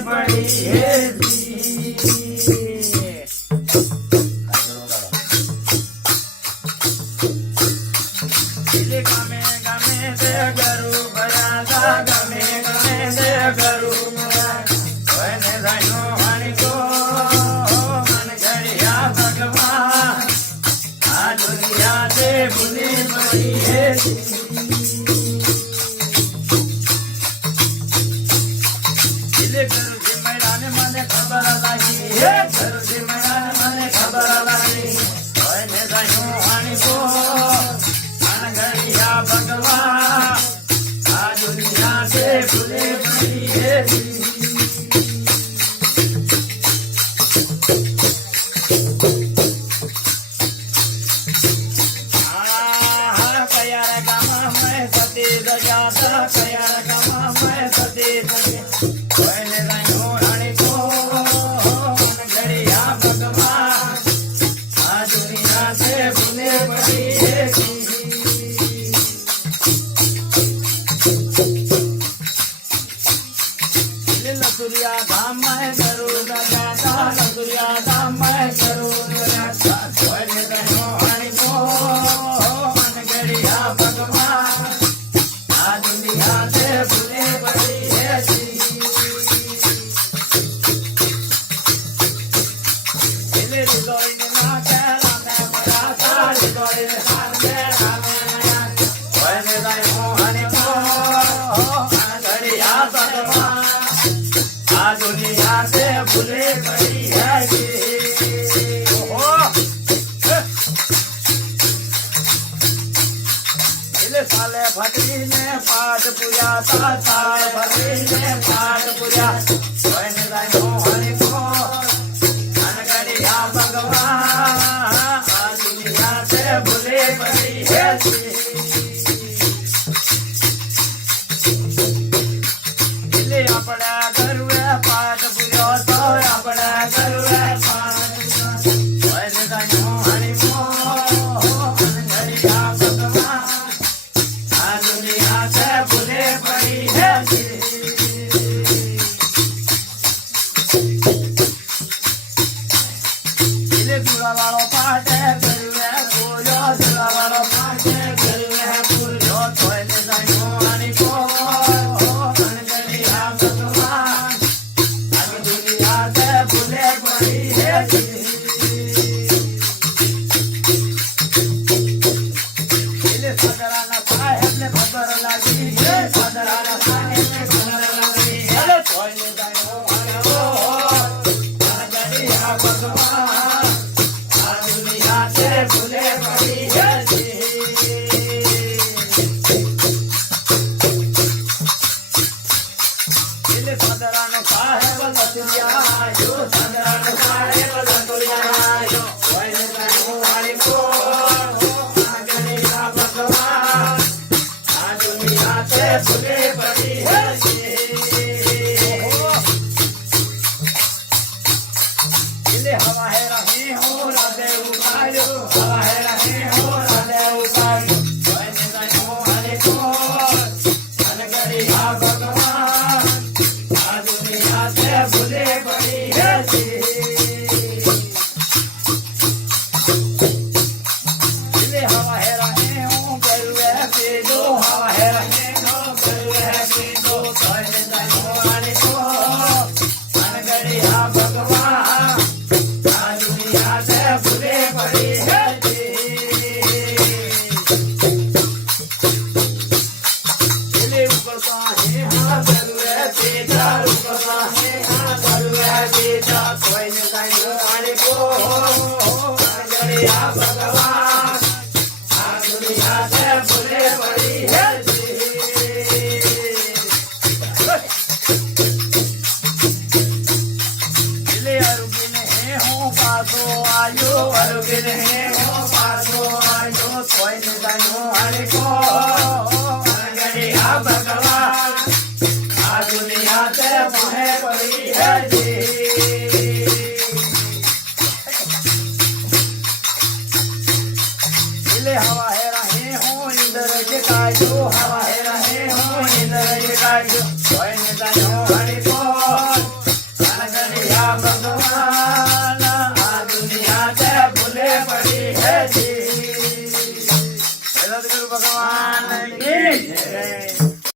પડી હે ગમે ગમે તે ગરુ ભયા ગમે ગમે તે ગરુ કોઈને જાણ્યો હાણીકો મન ઘડિયા ભગવાન આ દુનિયા તે ભૂલી પડી હે ગુરુજી મૈરાને મને ખબર લાગી હે ગુરુજી મૈરાને મને ખબર લાગી કોઈને જાણ્યો હાણીકો ભગવાન આ દુનિયા से ભૂલે પડી હે કયા ગામ મેં સતી દજાતા કયા ગામ મેં સતી કોઈને જાણ્યો હાણીકો ઘડિયા ભગવાન આ દુનિયા से ભૂલે પડી હે लसुरिया धाम में जरूर लगाता लसुरिया धाम में जरूर लगाता कोઈને જાણ્યો હાણીકો મન ઘડિયા ભગવાન આ દુનિયા से ભૂલે પડી હે દિલે દિલોઈને ના કેલા ને મરાતા દિલોઈને સાંજે નામે કોઈને જાણ્યો હાણીકો મન ઘડિયા ભગવાન આ દુનિયા से ભૂલે પડી હે साले भटरी ने पाठ पूजा साल भटरी ने पाठ पूजा कोઈને જાણ્યો હાણીકો મન ઘડિયા ભગવાન આ દુનિયા से ભૂલે પડી હે દિલે આપણા ઘરે પાઠ પૂજો તો આપણા ઘરે પાઠ કોઈને જાણ્યો હાણીકો મન ઘડિયા ભગવાન આ દુનિયા से ભૂલે પડી હે દિલે દુલાવાળો પાટે ઘરે પૂજો દુલાવાળો પાટે ઘરે પૂજો કોઈને જાણ્યો હાણીકો મન ઘડિયા ભગવાન આ દુનિયા से ભૂલે પડી હે દિલે સદરાના સાહેબને ખબર લાગી હે સદરાના સાહેબને ખબર લાગી હે કોઈને જાણ્યો હાણીકો મન ઘડિયા ભગવાન આ દુનિયા से ભૂલે પડી હે દિલે સદરાનો સાહેબ લસુરિયા આયો સદરાનો સાહેબ લસુરિયા આયો કોઈને જાણ્યો હાણીકો મન ઘડિયા ભગવાન આ દુનિયા से ભૂલે પડી હે દિલે હવા હે રહી હું રાધે ઉતાર્યો હવા હે રહી હું રાધે ઉતાર્યો કોઈને જાણ્યો હાણીકો મન ઘડિયા ભગવાન આ દુનિયા से ભૂલે પડી હે દિલે હવા હે રહી હું ગરુએ પીધો હવા હે રહી હું ગરુએ પીધો કોઈને જાણ્યો હાણીકો મન ઘડિયા ભગવાન આ દુનિયા से ભૂલે પડી હે દિલે ઉકળતા હે હા ગરુએ પીધા ઉકળતા હે હા ગરુએ પીધા કોઈને જાણ્યો હાણીકો મન ઘડિયા ભગવાન આ દુનિયા से ભૂલે પડી હે દિલે અરુગીને હે હું પાછો આયો અરુગીને હે હું પાછો આયો કોઈને જાણ્યો હાણીકો મન ઘડિયા ભગવાન આ દુનિયા से ભૂલે પડી